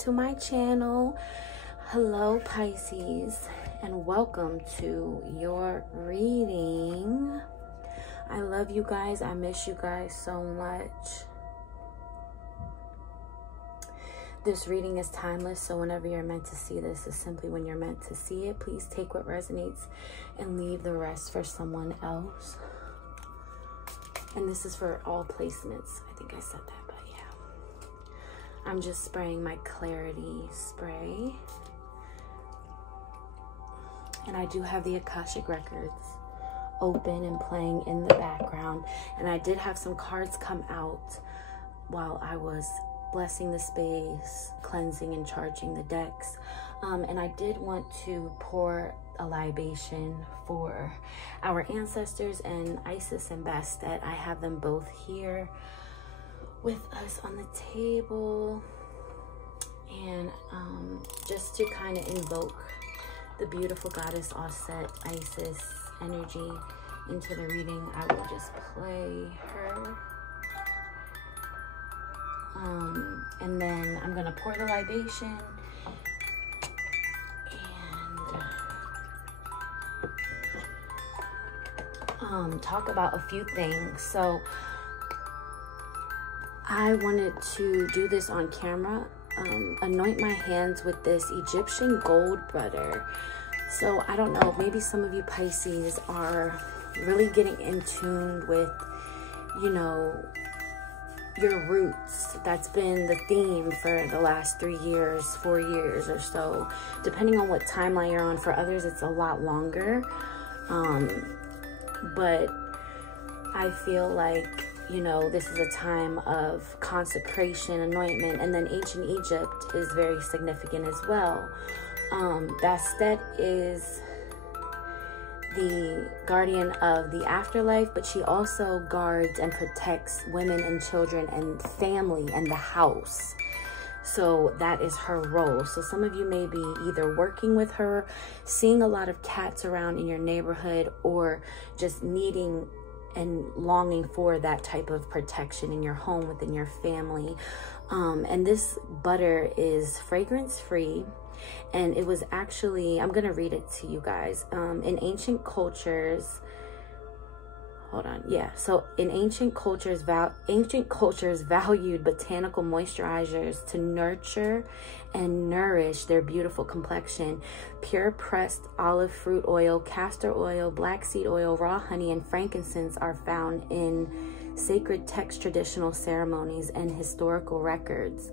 to my channel. Hello Pisces, and welcome to your reading. I love you guys. I miss you guys so much. This reading is timeless, so whenever you're meant to see this is simply when you're meant to see it. Please take what resonates and leave the rest for someone else. And this is for all placements. I think I said that, but yeah. I'm just spraying my clarity spray. And I do have the Akashic Records open and playing in the background. And I did have some cards come out while I was blessing the space, cleansing and charging the decks. And I did want to pour a libation for our ancestors and Isis and Bastet. I have them both here with us on the table. And just to kind of invoke the beautiful goddess Offset Isis energy into the reading, I will just play her. And then I'm gonna pour the libation and talk about a few things. So I wanted to do this on camera, anoint my hands with this Egyptian gold butter. So I don't know, maybe some of you Pisces are really getting in tune with, you know, your roots. That's been the theme for the last 3 years, 4 years or so, depending on what timeline you're on. For others it's a lot longer, but I feel like, you know, this is a time of consecration, anointment, and then ancient Egypt is very significant as well. Bastet is the guardian of the afterlife, but she also guards and protects women and children and family and the house. So that is her role. So some of you may be either working with her, seeing a lot of cats around in your neighborhood, or just needing and longing for that type of protection in your home, within your family. And this butter is fragrance free. And it was actually, I'm going to read it to you guys. In ancient cultures, hold on. Yeah. So in ancient cultures valued botanical moisturizers to nurture and nourish their beautiful complexion. Pure pressed olive fruit oil, castor oil, black seed oil, raw honey, and frankincense are found in sacred text, traditional ceremonies, and historical records.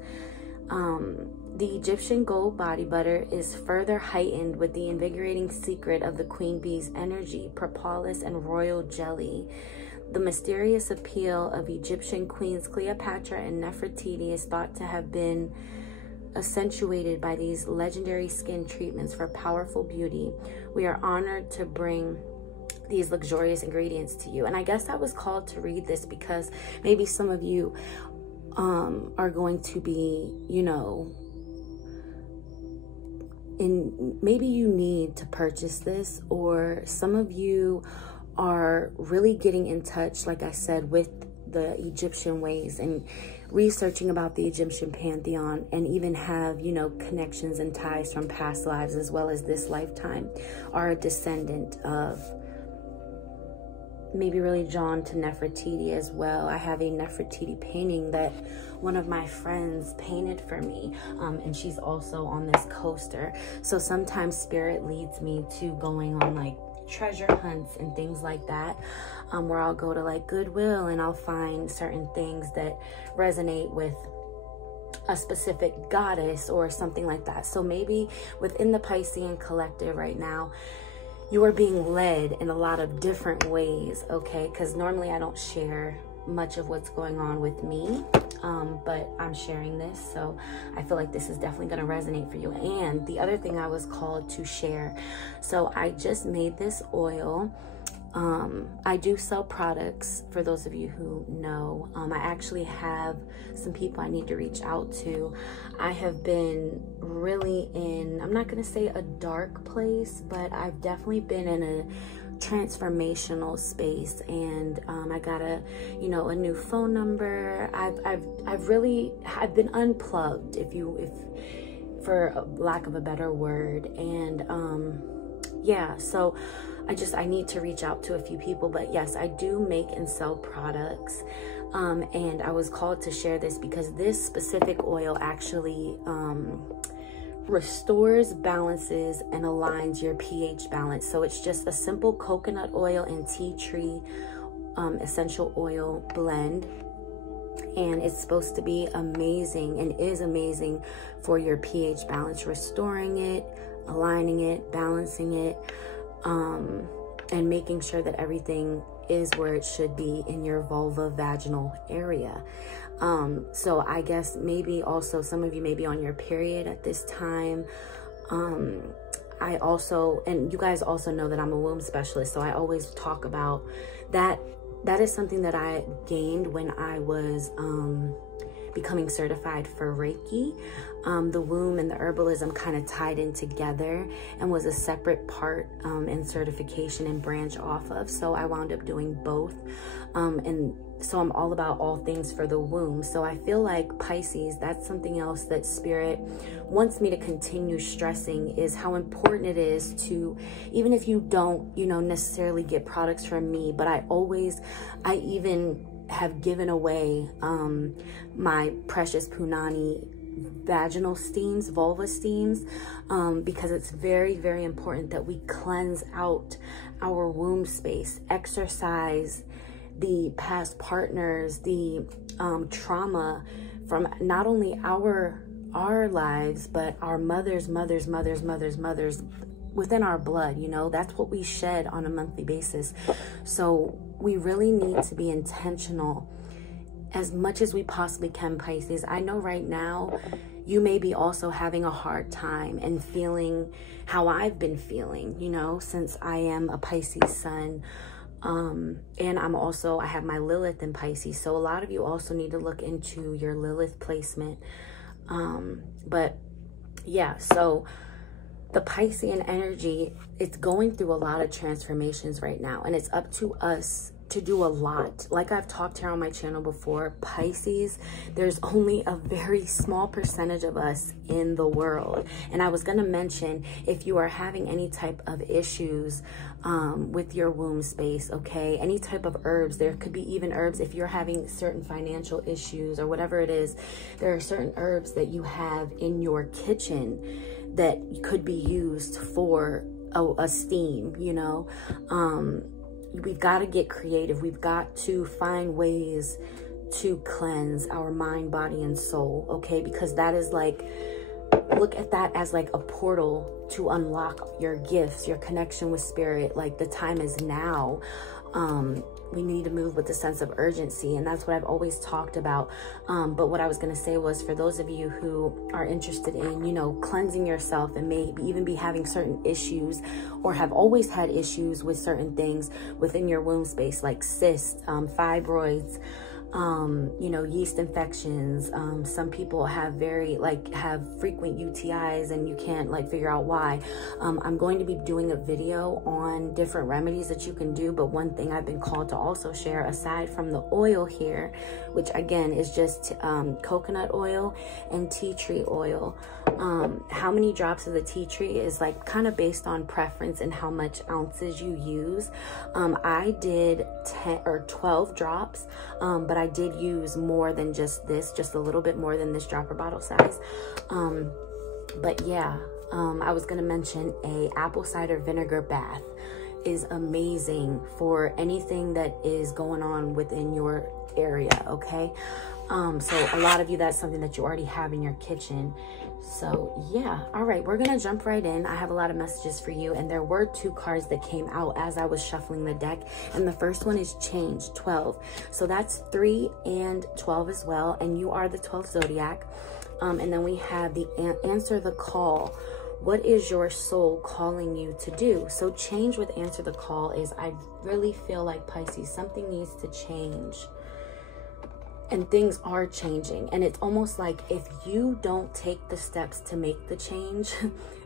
The Egyptian gold body butter is further heightened with the invigorating secret of the queen bee's energy, propolis, and royal jelly. The mysterious appeal of Egyptian queens Cleopatra and Nefertiti is thought to have been accentuated by these legendary skin treatments for powerful beauty. We are honored to bring these luxurious ingredients to you. And I guess I was called to read this because maybe some of you are going to be, you know, maybe you need to purchase this, or some of you are really getting in touch, like I said, with the Egyptian ways and researching about the Egyptian pantheon, and even have, you know, connections and ties from past lives as well as this lifetime, are a descendant of maybe really drawn to Nefertiti as well. I have a Nefertiti painting that one of my friends painted for me, and she's also on this coaster. So sometimes spirit leads me to going on like treasure hunts and things like that, where I'll go to like Goodwill and I'll find certain things that resonate with a specific goddess or something like that. So maybe within the Piscean collective right now, you are being led in a lot of different ways, okay? Because normally I don't share much of what's going on with me, but I'm sharing this, so I feel like this is definitely going to resonate for you. And the other thing I was called to share, so I just made this oil. I do sell products, for those of you who know. I actually have some people I need to reach out to. I have been really in, I'm not going to say a dark place, but I've definitely been in a transformational space, and I got a new phone number. I've been unplugged, if for lack of a better word, and yeah, so I need to reach out to a few people. But yes, I do make and sell products, and I was called to share this because this specific oil actually restores, balances, and aligns your pH balance. So it's just a simple coconut oil and tea tree essential oil blend, and it's supposed to be amazing, and is amazing for your pH balance, restoring it, aligning it, balancing it, and making sure that everything is where it should be in your vulva vaginal area. So I guess maybe also some of you may be on your period at this time. I also, and you guys also know that I'm a womb specialist, so I always talk about that. That is something that I gained when I was becoming certified for Reiki. The womb and the herbalism kind of tied in together and was a separate part in certification and branch off of. So I wound up doing both. And so I'm all about all things for the womb. So I feel like Pisces, that's something else that Spirit wants me to continue stressing, is how important it is to, even if you don't, necessarily get products from me, but I even have given away my precious Punani vaginal steams, vulva steams, because it's very, very important that we cleanse out our womb space, exercise the past partners, the trauma from not only our lives, but our mothers within our blood. That's what we shed on a monthly basis. So we really need to be intentional as much as we possibly can, Pisces. I know right now you may be also having a hard time and feeling how I've been feeling, since I am a Pisces sun. And I have my Lilith in Pisces. So a lot of you also need to look into your Lilith placement. But yeah, so the Piscean energy, it's going through a lot of transformations right now, and it's up to us to do a lot. Like I've talked here on my channel before, Pisces, there's only a very small percentage of us in the world. And I was going to mention, if you are having any type of issues with your womb space, okay, any type of herbs, there could be even herbs if you're having certain financial issues or whatever it is, there are certain herbs that you have in your kitchen that could be used for a steam, we've got to get creative. We've got to find ways to cleanse our mind, body, and soul, okay? Because that is like, look at that as like a portal to unlock your gifts, your connection with Spirit. Like, the time is now. We need to move with a sense of urgency, and that's what I've always talked about. But what I was going to say was, for those of you who are interested in, cleansing yourself and maybe even be having certain issues or have always had issues with certain things within your womb space, like cysts, fibroids, yeast infections. Some people have have frequent UTIs and you can't figure out why. I'm going to be doing a video on different remedies that you can do, but one thing I've been called to also share, aside from the oil here, which again is just coconut oil and tea tree oil. How many drops of the tea tree is kind of based on preference and how much ounces you use. I did 10 or 12 drops, but I did use more than just this, just a little bit more than this dropper bottle size. But yeah, I was gonna mention a apple cider vinegar bath is amazing for anything that is going on within your area, okay? So a lot of you, that's something that you already have in your kitchen. So yeah, all right, we're gonna jump right in. I have a lot of messages for you, and there were 2 cards that came out as I was shuffling the deck, and the first one is change, 12. So that's 3 and 12 as well, and you are the 12th zodiac. And then we have the answer the call. What is your soul calling you to do? So change with answer the call is, I really feel like, Pisces, something needs to change. And things are changing. And it's almost like if you don't take the steps to make the change,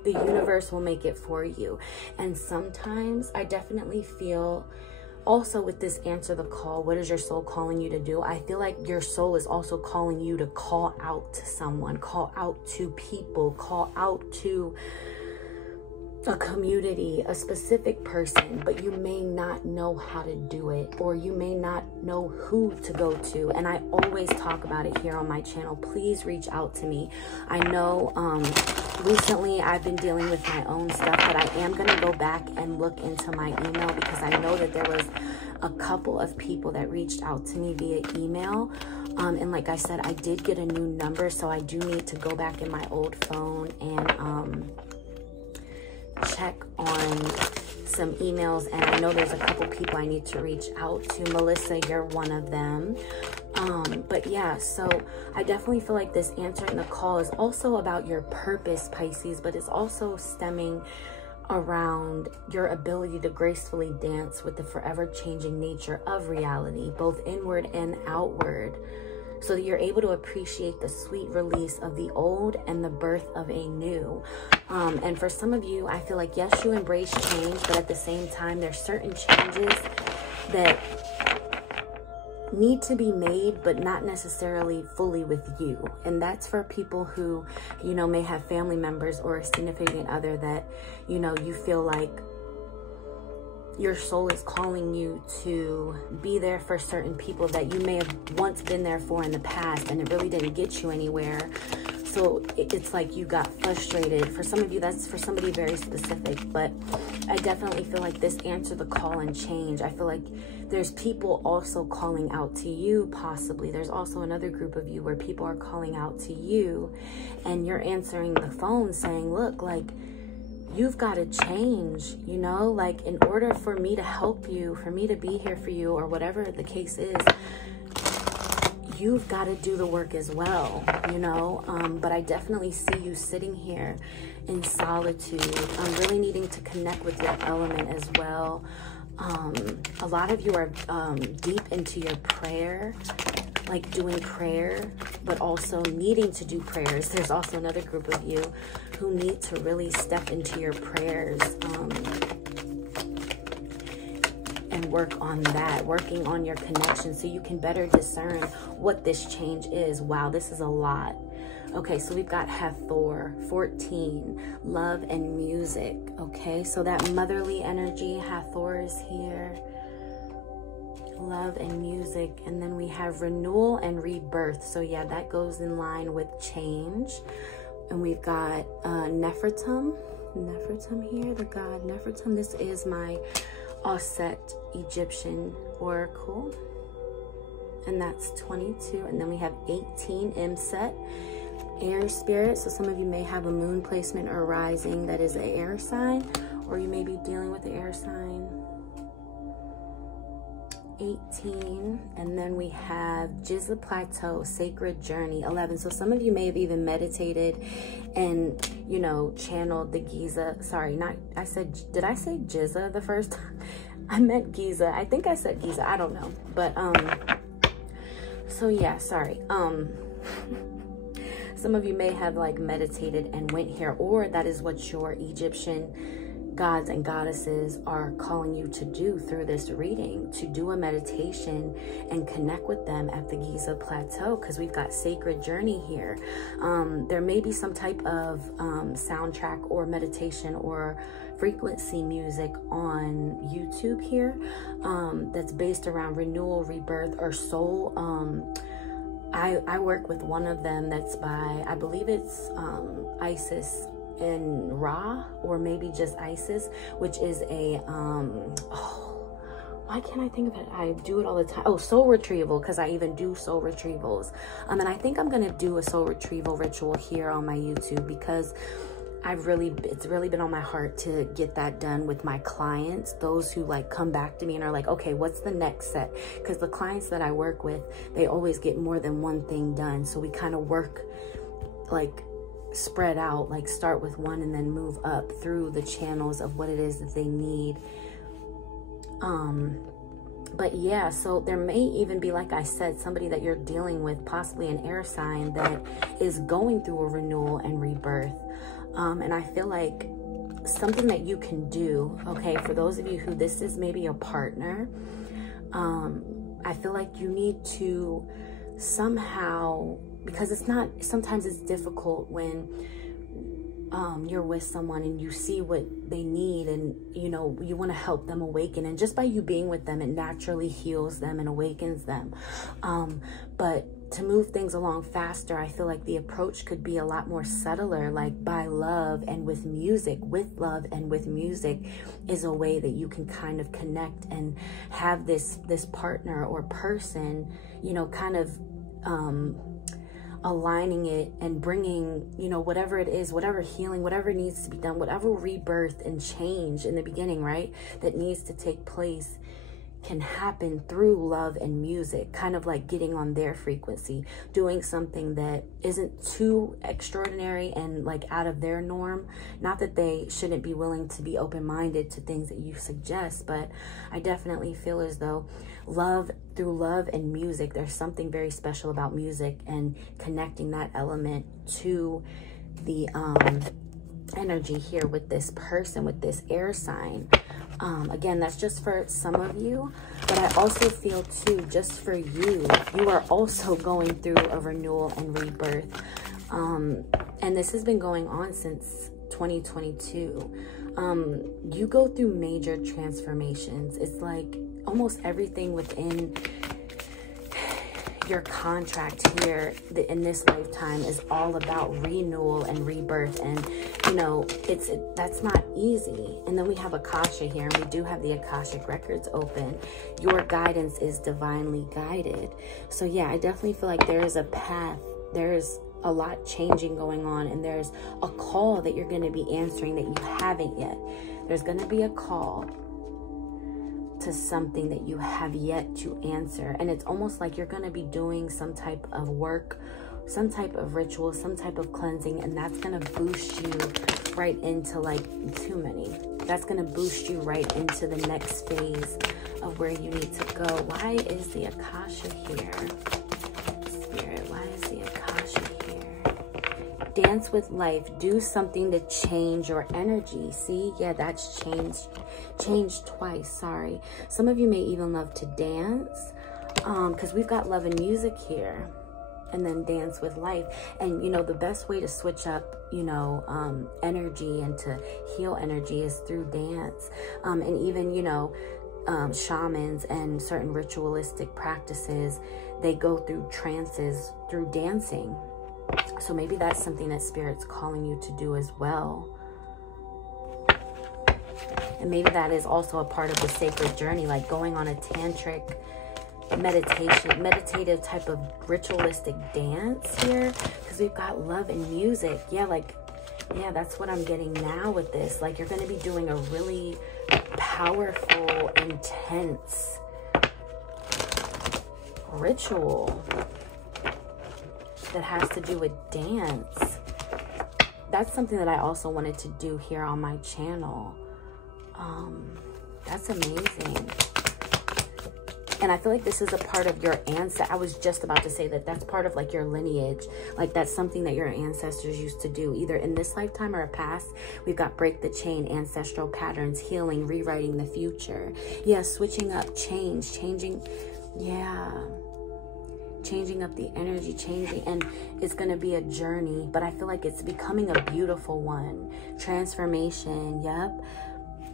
the universe will make it for you. And sometimes I definitely feel also with this answer the call, what is your soul calling you to do? I feel like your soul is also calling you to call out to someone, call out to people, call out to a community, a specific person, but you may not know how to do it, or you may not know who to go to. And I always talk about it here on my channel. Please reach out to me. I know recently I've been dealing with my own stuff, but I am going to go back and look into my email, because I know that there was a couple of people that reached out to me via email. And like I said, I did get a new number, so I do need to go back in my old phone and check on some emails. And I know there's a couple people I need to reach out to. Melissa, you're one of them. But yeah, so I definitely feel like this answering the call is also about your purpose, Pisces, but it's also stemming around your ability to gracefully dance with the forever changing nature of reality, both inward and outward, so that you're able to appreciate the sweet release of the old and the birth of a new. And for some of you, I feel like, yes, you embrace change, but at the same time, there's certain changes that need to be made, but not necessarily fully with you. And that's for people who, you know, may have family members or a significant other that, you know, you feel like your soul is calling you to be there for certain people that you may have once been there for in the past, and it really didn't get you anywhere. So it's like you got frustrated. For some of you, that's for somebody very specific, but I definitely feel like this answer the call and change. I feel like there's people also calling out to you, possibly. There's also another group of you where people are calling out to you, and you're answering the phone saying, look, like, you've got to change, you know, like, in order for me to help you, for me to be here for you, or whatever the case is, you've got to do the work as well, you know. But I definitely see you sitting here in solitude, really needing to connect with your element as well. A lot of you are deep into your prayer, like doing prayer, but also needing to do prayers. There's also another group of you who need to really step into your prayers and work on that, working on your connection so you can better discern what this change is. Wow, this is a lot. Okay, so we've got Hathor, 14, love and music. Okay, so that motherly energy, Hathor is here. Love and music. And then we have renewal and rebirth. So yeah, that goes in line with change. And we've got Nefertum here, the god Nefertum. This is my Osset Egyptian oracle, and that's 22. And then we have 18 Imset, air spirit. So some of you may have a moon placement or rising that is an air sign, or you may be dealing with the air sign. 18. And then we have Giza Plateau, Sacred Journey, 11. So some of you may have even meditated and, you know, channeled the Giza. Sorry, did I say Giza the first time? I meant Giza. I think I said Giza. I don't know. But, so yeah, sorry. Some of you may have like meditated and went here, or that is what your Egyptian gods and goddesses are calling you to do through this reading, to do a meditation and connect with them at the Giza Plateau, because we've got Sacred Journey here. There may be some type of soundtrack or meditation or frequency music on YouTube here that's based around renewal, rebirth, or soul. I work with one of them that's by, I believe it's Isis and Ra, or maybe just Isis, which is a why can't I think of it? I do it all the time. Oh, soul retrieval, because I even do soul retrievals. And I think I'm gonna do a soul retrieval ritual here on my YouTube, because it's really been on my heart to get that done with my clients, those who like come back to me and are like, okay, what's the next set? Because the clients that I work with, they always get more than one thing done. So we kind of work like spread out, like start with one and then move up through the channels of what it is that they need. But yeah, so there may even be, like I said, somebody that you're dealing with, possibly an air sign, that is going through a renewal and rebirth. And I feel like something that you can do, okay, for those of you who this is maybe your partner, I feel like you need to somehow, because it's not, sometimes it's difficult when you're with someone and you see what they need, and you know, you want to help them awaken, and just by you being with them, it naturally heals them and awakens them. But to move things along faster, I feel like the approach could be a lot more subtler, like by love and with music. With love and with music is a way that you can kind of connect and have this partner or person, you know, kind of aligning it and bringing, you know, whatever it is, whatever healing, whatever needs to be done, whatever rebirth and change in the beginning, right, that needs to take place, can happen through love and music, kind of like getting on their frequency, doing something that isn't too extraordinary and like out of their norm. Not that they shouldn't be willing to be open-minded to things that you suggest, but I definitely feel as though through love and music, there's something very special about music and connecting that element to the energy here with this person, with this air sign. Again, that's just for some of you, but I also feel too, just for you, you are also going through a renewal and rebirth. And this has been going on since 2022. You go through major transformations. It's like almost everything within your contract here in this lifetime is all about renewal and rebirth, and you know, that's not easy. And then we have Akasha here, and we do have the Akashic records open. Your guidance is divinely guided. So yeah, I definitely feel like there is a path, there's a lot changing going on, and there's a call that you're going to be answering that you haven't yet. There's going to be a call to something that you have yet to answer, and it's almost like you're going to be doing some type of work, some type of ritual, some type of cleansing, and that's going to boost you right into, like, that's going to boost you right into the next phase of where you need to go. Why is the Akasha here? Spirit, why is the Akasha here? Dance with life. Do something to change your energy. See, yeah, that's changed twice. Sorry. Some of you may even love to dance, because we've got love and music here, and then dance with life. And you know, the best way to switch up, you know, energy and to heal energy is through dance. And even, you know, shamans and certain ritualistic practices, they go through trances through dancing. So maybe that's something that Spirit's calling you to do as well. And maybe that is also a part of the sacred journey, like going on a tantric meditative type of ritualistic dance here, because we've got love and music. Yeah, like, yeah, that's what I'm getting now with this. Like, you're going to be doing a really powerful, intense ritual that has to do with dance. That's something that I also wanted to do here on my channel. That's amazing. And I feel like this is a part of your ancestors. I was just about to say that that's part of like your lineage. Like that's something that your ancestors used to do, either in this lifetime or a past. We've got break the chain, ancestral patterns, healing, rewriting the future. Yeah, switching up, changing. Yeah. Changing up the energy, and it's going to be a journey, but I feel like it's becoming a beautiful one. Transformation. Yep.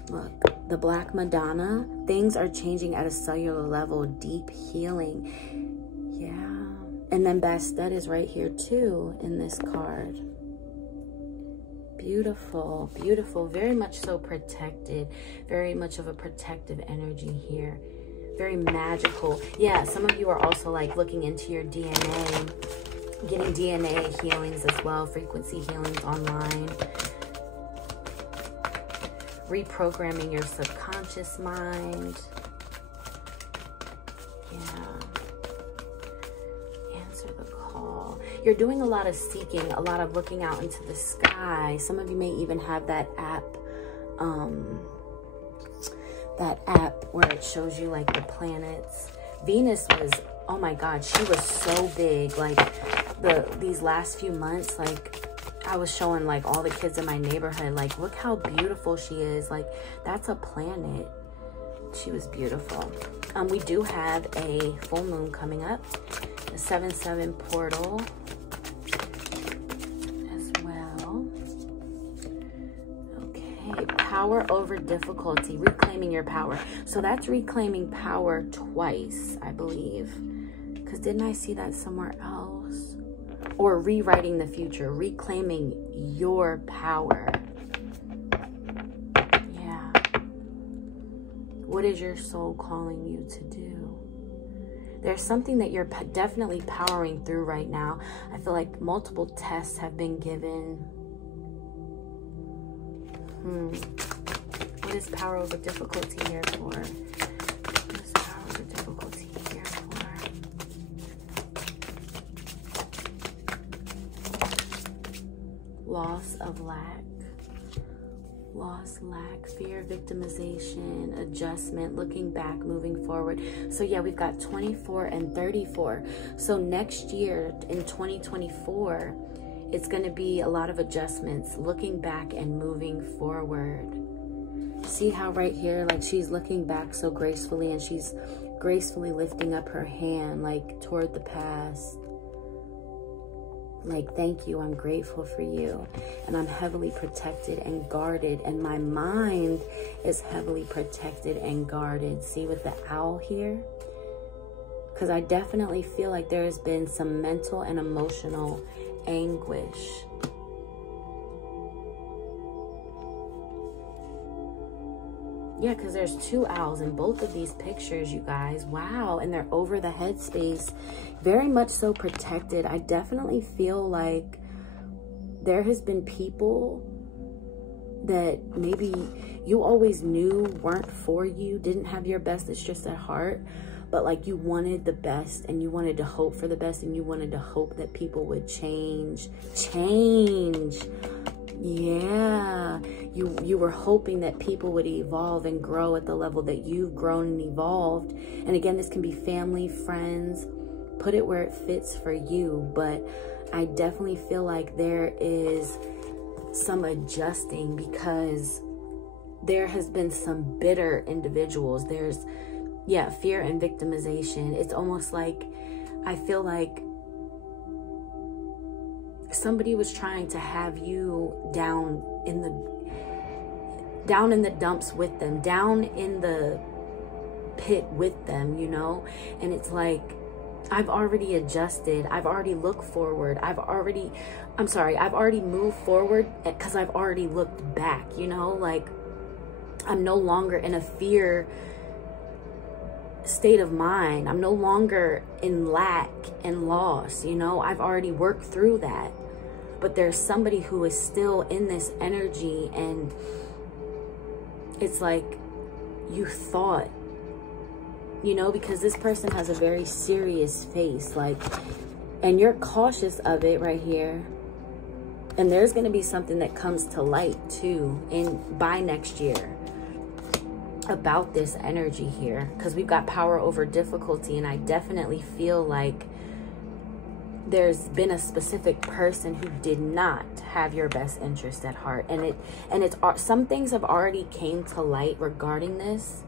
Look, the Black Madonna, things are changing at a cellular level, deep healing. Yeah. And then Bastet is right here too in this card. Beautiful, beautiful. Very much so protected. Very much of a protective energy here. Very magical. Yeah, some of you are also like looking into your DNA, getting DNA healings as well, frequency healings online. Reprogramming your subconscious mind. Yeah. Answer the call. You're doing a lot of seeking, a lot of looking out into the sky. Some of you may even have that app that app where it shows you like the planets. Venus was, oh my God, she was so big. Like these last few months, like I was showing like all the kids in my neighborhood, like, look how beautiful she is. Like, that's a planet. She was beautiful. We do have a full moon coming up, a 7/7 portal as well. Okay, power over difficulty, reclaiming your power. So that's reclaiming power twice, I believe. Because didn't I see that somewhere else? Or rewriting the future, reclaiming your power. Yeah. What is your soul calling you to do? There's something that you're definitely powering through right now. I feel like multiple tests have been given. What is power over difficulty here for? What is power over difficulty here for? Loss of lack. Loss, lack, fear, victimization, adjustment, looking back, moving forward. So yeah, we've got 24 and 34. So next year in 2024, it's going to be a lot of adjustments, looking back and moving forward. See how right here, like she's looking back so gracefully, and she's gracefully lifting up her hand like toward the past. Like, thank you, I'm grateful for you, and I'm heavily protected and guarded, and my mind is heavily protected and guarded. See with the owl here? Because I definitely feel like there has been some mental and emotional anguish. Yeah, because there's two owls in both of these pictures, you guys. Wow, and they're over the headspace. Very much so protected. I definitely feel like there has been people that maybe you always knew weren't for you, didn't have your best interests at heart, but like you wanted the best, and you wanted to hope for the best, and you wanted to hope that people would change. Yeah, you were hoping that people would evolve and grow at the level that you've grown and evolved. And again, this can be family, friends, put it where it fits for you. But I definitely feel like there is some adjusting, because there has been some bitter individuals. There's, yeah, fear and victimization. It's almost like, I feel like somebody was trying to have you down in the dumps with them, down in the pit with them, you know? And it's like, I've already adjusted. I've already looked forward. I've already moved forward, because I've already looked back, you know? Like, I'm no longer in a fear state of mind. I'm no longer in lack and loss, you know? I've already worked through that. But there's somebody who is still in this energy, and it's like you thought, you know, because this person has a very serious face, like, and you're cautious of it right here. And there's going to be something that comes to light too by next year about this energy here, because we've got power over difficulty. And I definitely feel like there's been a specific person who did not have your best interest at heart, and some things have already came to light regarding this.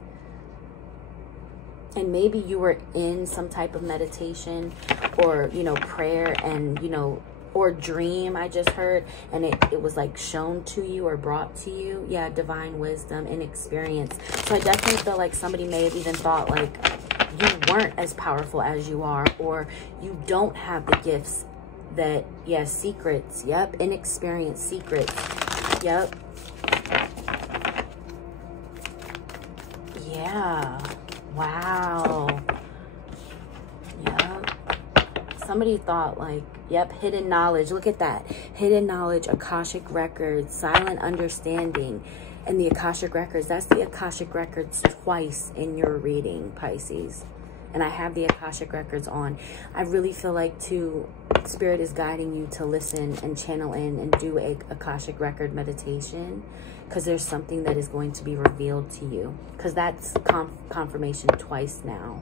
And maybe you were in some type of meditation or, you know, prayer, and, you know, or dream, I just heard, and it was like shown to you or brought to you. Yeah, divine wisdom and experience. So I definitely feel like somebody may have even thought like you weren't as powerful as you are, or you don't have the gifts that, yeah, secrets, yep, inexperienced secrets, yep, yeah, wow, yep. Somebody thought like, yep, hidden knowledge, look at that, hidden knowledge, Akashic records, silent understanding. And the Akashic records, that's the Akashic records twice in your reading, Pisces. And I have the Akashic records on. I really feel like too, Spirit is guiding you to listen and channel in and do a Akashic record meditation, because there's something that is going to be revealed to you, because that's confirmation twice now.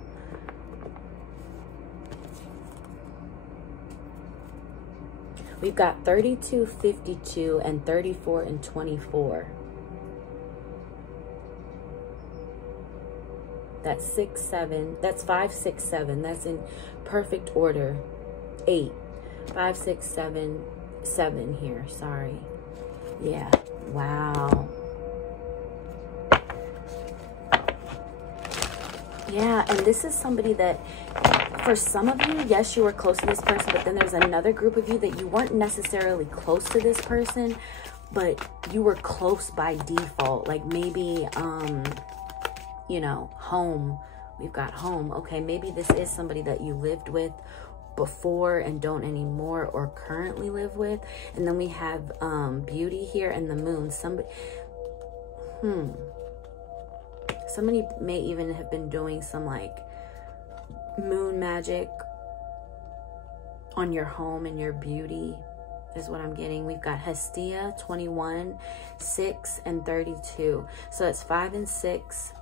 We've got 32, 52, and 34 and 24. That's 6, 7. That's 5, 6, 7. That's in perfect order. 8, 5, 6, 7, 7 here. Sorry. Yeah. Wow. Yeah, and this is somebody that, for some of you, yes, you were close to this person, but then there's another group of you that you weren't necessarily close to this person, but you were close by default. Like maybe, you know, home. We've got home. Okay, maybe this is somebody that you lived with before and don't anymore, or currently live with. And then we have beauty here and the moon. Somebody may even have been doing some like moon magic on your home and your beauty is what I'm getting. We've got Hestia, 21, 6, and 32. So that's 5 and 6.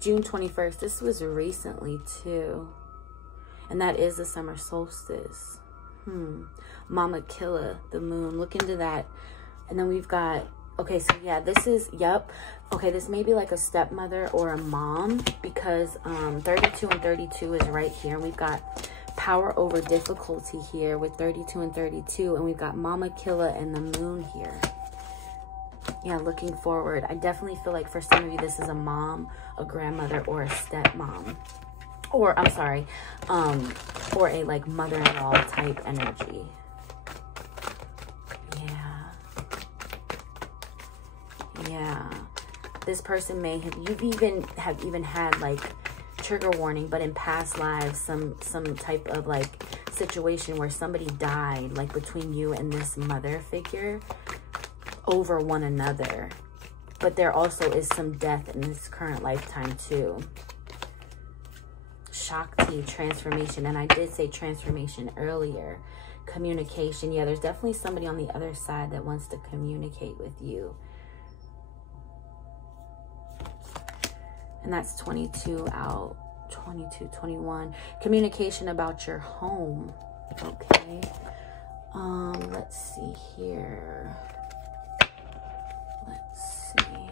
June 21st. This was recently too. And that is the summer solstice. Mama Killa, the moon. Look into that. And then we've got, okay, so yeah, this is, yep. Okay, this may be like a stepmother or a mom, because 32 and 32 is right here. And we've got power over difficulty here with 32 and 32. And we've got Mama Killa and the moon here. Yeah, looking forward. I definitely feel like for some of you, this is a mom, a grandmother, or a stepmom. Or, I'm sorry, or a like mother-in-law type energy. Yeah, this person may have, you've even had like trigger warning, but in past lives, some type of like situation where somebody died, like between you and this mother figure over one another. But there also is some death in this current lifetime too. Shakti, transformation, and I did say transformation earlier. Communication, yeah, there's definitely somebody on the other side that wants to communicate with you. And that's 22 out, 22, 21. Communication about your home. Okay. Let's see here. Let's see.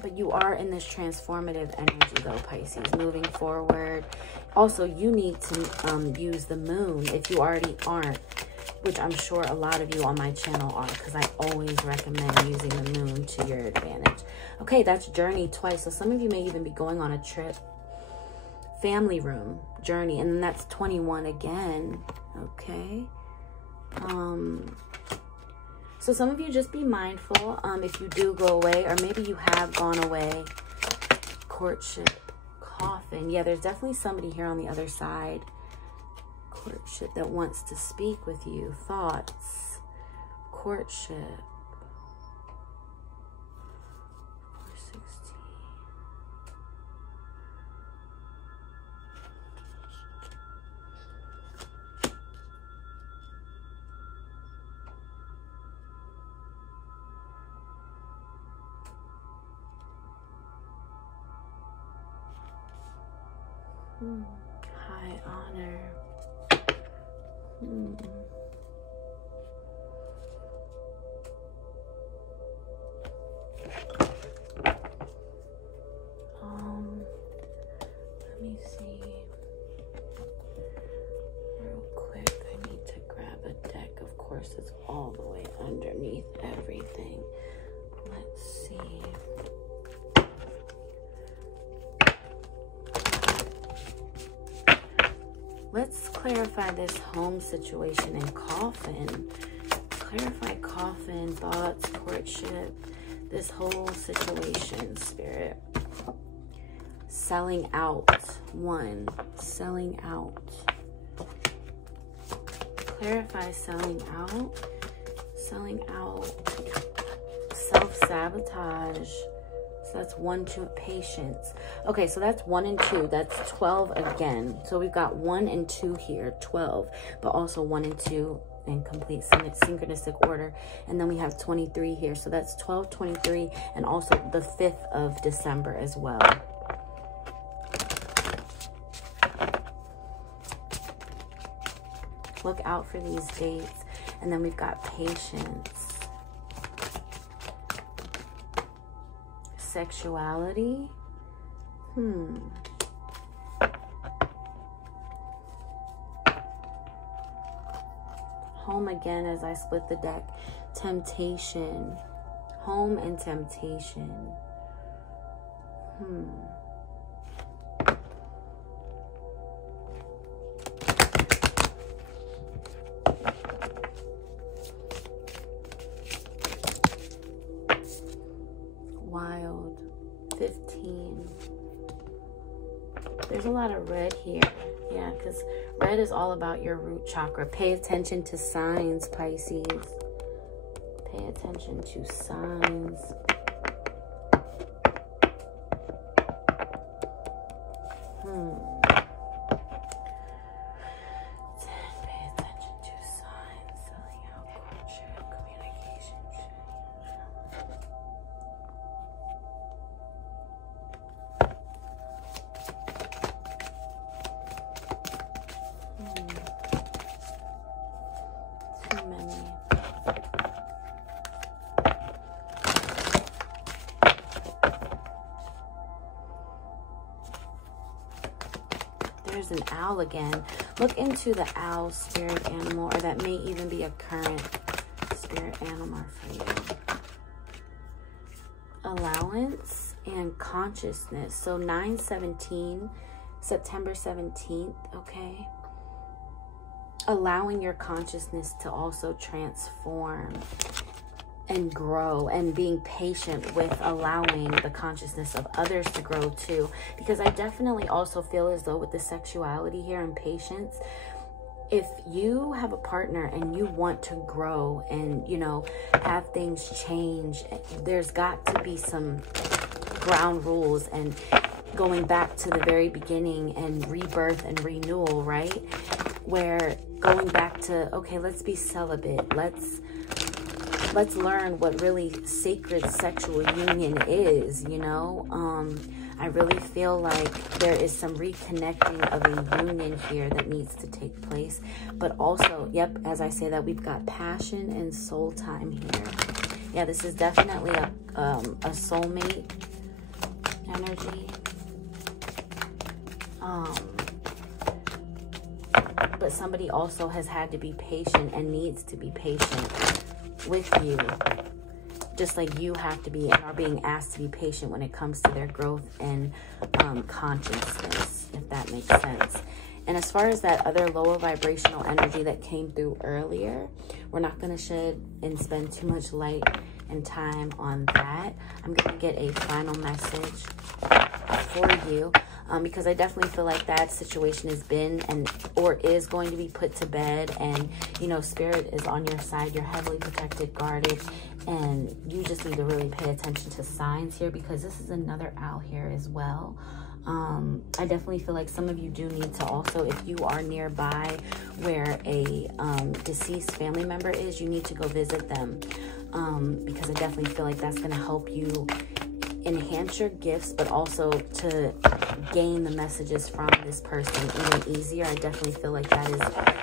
But you are in this transformative energy though, Pisces, moving forward. Also, you need to use the moon if you already aren't, which I'm sure a lot of you on my channel are, because I always recommend using the moon to your advantage. Okay, that's journey twice. So some of you may even be going on a trip. Family room, journey, and then that's 21 again. Okay. So some of you just be mindful if you do go away, or maybe you have gone away. Courtship, coffin. Yeah, there's definitely somebody here on the other side. Courtship that wants to speak with you. Thoughts. Courtship. 416. High honor. Let me see real quick. I need to grab a deck. Of course, it's all the way underneath everything. Let's see. Let's clarify this home situation and coffin. Clarify coffin, thoughts, courtship, this whole situation, Spirit. Selling out. 1. Selling out. Clarify selling out. Selling out. Self-sabotage. So that's 1, 2, patience. Okay, so that's 1 and 2. That's 12 again. So we've got 1 and 2 here, 12, but also 1 and 2 in complete synchronistic order. And then we have 23 here. So that's 12, 23, and also the 5th of December as well. Look out for these dates. And then we've got patience. Sexuality. Home again as I split the deck. Temptation. Home and temptation. Wild. 15. There's a lot of red here. Yeah, because red is all about your root chakra. Pay attention to signs, Pisces. Pay attention to signs. Pay attention to signs. Selling out, courtship, communication. Too many. There's an owl again. Look into the owl spirit animal, or that may even be a current spirit animal for you. Allowance and consciousness. So 9/17, September 17th, okay? Allowing your consciousness to also transform and grow, and being patient with allowing the consciousness of others to grow too. Because I definitely also feel as though with the sexuality here and patience, if you have a partner and you want to grow and, you know, have things change, there's got to be some ground rules and going back to the very beginning and rebirth and renewal, right? Where going back to, okay, let's be celibate. Let's learn what really sacred sexual union is, you know? I really feel like there is some reconnecting of a union here that needs to take place. But also, yep, as I say that, we've got passion and soul time here. Yeah, this is definitely a soulmate energy. But somebody also has had to be patient and needs to be patient with you, just like you have to be and are being asked to be patient when it comes to their growth and consciousness, if that makes sense. And as far as that other lower vibrational energy that came through earlier, we're not going to shed and spend too much light and time on that. I'm going to get a final message for you. Because I definitely feel like that situation has been or is going to be put to bed, and, you know, spirit is on your side. You're heavily protected, guarded, and you just need to really pay attention to signs here, because this is another owl here as well. I definitely feel like some of you do need to also, if you are nearby where a deceased family member is, you need to go visit them, because I definitely feel like that's going to help you enhance your gifts, but also to gain the messages from this person even easier. I definitely feel like that is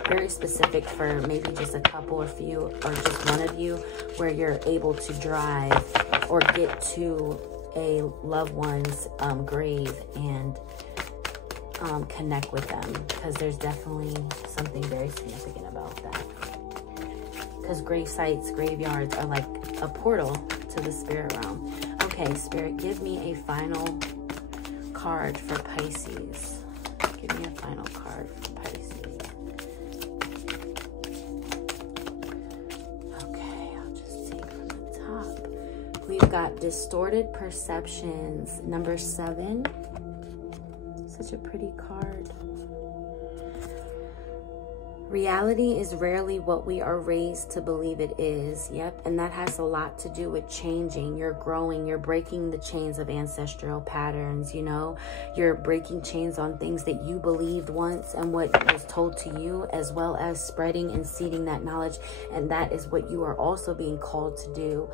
very specific for maybe just a couple or few, or just one of you, where you're able to drive or get to a loved one's grave and connect with them, because there's definitely something very significant about that. Because grave sites, graveyards are like a portal to the spirit realm. Okay, Spirit, give me a final card for Pisces. Give me a final card for Pisces. Okay, I'll just take from the top. We've got Distorted Perceptions, number 7. Such a pretty card. Reality is rarely what we are raised to believe it is. Yep. And that has a lot to do with changing. You're growing. You're breaking the chains of ancestral patterns, you know. You're breaking chains on things that you believed once and what was told to you, as well as spreading and seeding that knowledge. And that is what you are also being called to do,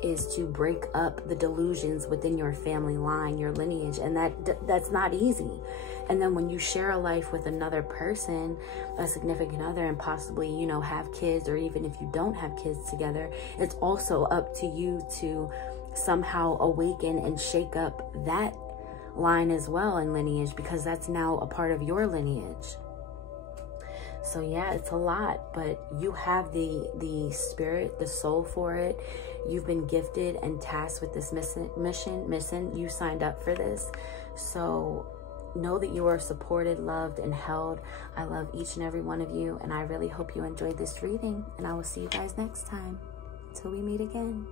is to break up the delusions within your family line, your lineage. And that's not easy. And then when you share a life with another person, a significant other, and possibly, you know, have kids, or even if you don't have kids together, it's also up to you to somehow awaken and shake up that line as well in lineage, because that's now a part of your lineage. So yeah, it's a lot, but you have the spirit, the soul for it. You've been gifted and tasked with this mission. You signed up for this. So know that you are supported, loved, and held. I love each and every one of you, and I really hope you enjoyed this reading, and I will see you guys next time. Till we meet again.